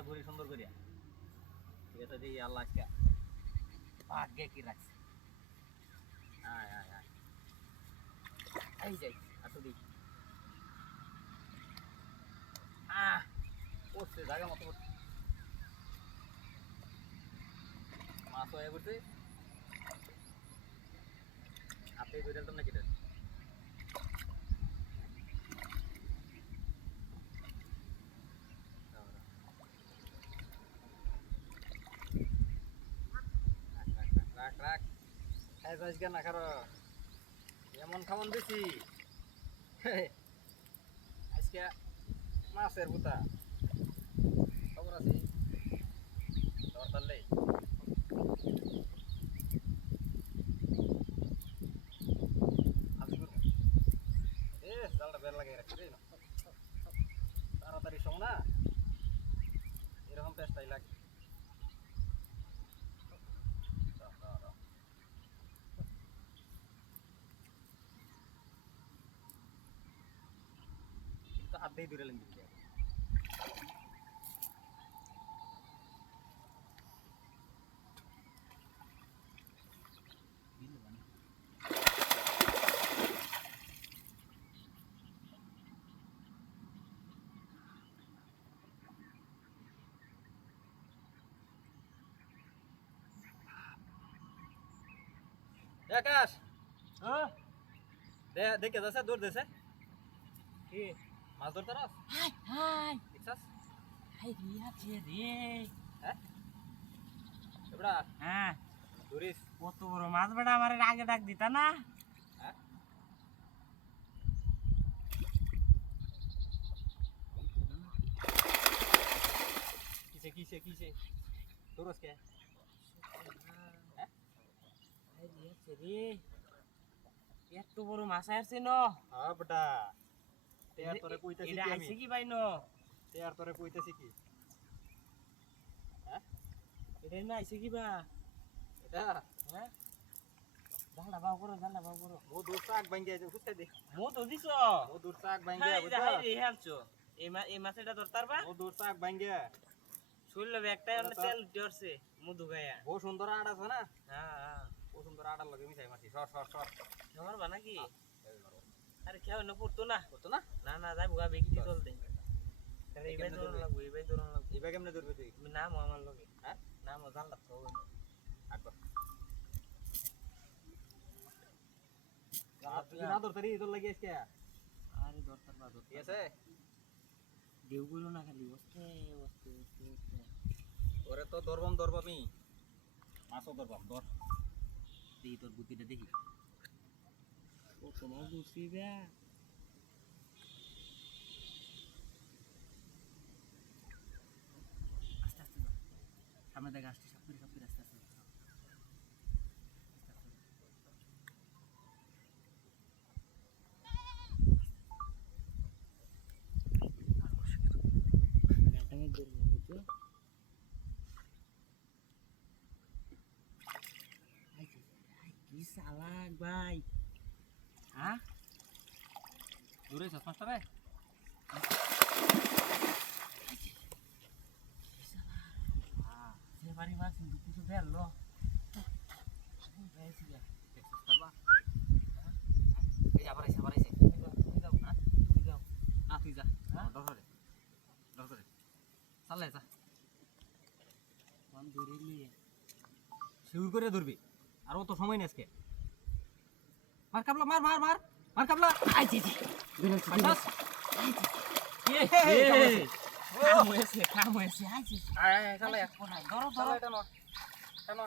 জালটা ঘুরি সুন্দর করিয়া। ঠিক আছে দেখি আল্লাহ আজকে ভাগ্যে কি রাখছে। আয় আয় আয় এই যাই আসো দেখি। পড়ছে জায়গা মতো পড়ছে, মাছ হয়ে পড়ছে। হাতে ধরে দিতাম না কেটে। রাখ রাখ খাই যাস কেন না কারো এমন খামন বেশি আজকে মাছের পুতা খবর আছে দরকারলেই জালটা বের লাগিয়ে রাখছি রে তাড়াতাড়ি সং না এরকম চেষ্টাই লাগে। কিন্তু আধেই দূরে লেন দিতে আকাশ। হ্যাঁ দেখে যাচ্ছে দৌড় দিছে কি মাছ ধরতে রাস হাই হাই দেখছাস? হাই রে আছে রে। হ্যাঁ এবড়া হ্যাঁ ধরিস কত বড় মাছ বেটা আমার আগে ডাক দিতা না। হ্যাঁ কিসে কিসে কিসে ধরস কে? হ্যাঁ হাই রে আছে রে এত বড় মাছ আসছে ন। হ্যাঁ বেটা তেয়ার তোরে কইতাছি এটা কি আমি আইছে কি ভাই ন? তেয়ার তোরে কইতাছি কি? হ্যাঁ এটা না আইছে কি বা? এটা হ্যাঁ জালটা বাও করো জালটা বাও করো। ও দূর শাক ভাঙ্গে আছে বুঝতে দে মো তো দিছ ও দূর শাক ভাঙ্গে হাই বুঝছ রে হেলছো এই মাছটা ধরতার বা ও দূর শাক ভাঙ্গে শুনলে একটা অন্য তেল জড়ছে মধু গায়া। ও সুন্দর আড় আছে না হ্যাঁ হ্যাঁ ও সুন্দর আড়ার লগে মিশাই মাছি সর সর সর আমার বানা কি আরে খেও না পড়তো না করতো না না না যাই বুগা বেগি চল দে আরে ইবাই দরন লাগবো ইবাই দরন লাগবো। এবার কেমনে ধরবি তুই? তুমি নাম আমার লগে হ্যাঁ নাম জানলা তো আকর তুই না ধরতে রে তোর লাগি আজকে আরে দরকার বা ঠিক আছে দেউ গুলো না খালি ওস্তে ওস্তে ওস্তে ওস্তে ওরে তো ধরবামি মাছও ধরবাম ধর দেখি তোর বুদ্ধিটা দেখি ও তোমার বুঝছি বে আস্তে আস্তে যা সামনে দেখা আসছে সব করে আস্তে আস্তে গাটাঙ্গে দূর বুঝছো কি সালাক ভাই হ্যাঁ দূরে যাস মাছটা রে সে বাড়ি মাছ কিন্তু কিছু বের লো দেখছিস করবা এই আবার আইছে না তুই যা ধর ধরে চালে যা মান ধরে নিয়ে শিউর করে ধরবি আর অত সময় নেই আজকে মার কাবলা মার মার মার মার কাবলা আই জি জি আইছাস কাম হয়েছে আই জি আয় আয় চালে ধরো চালে এটা নো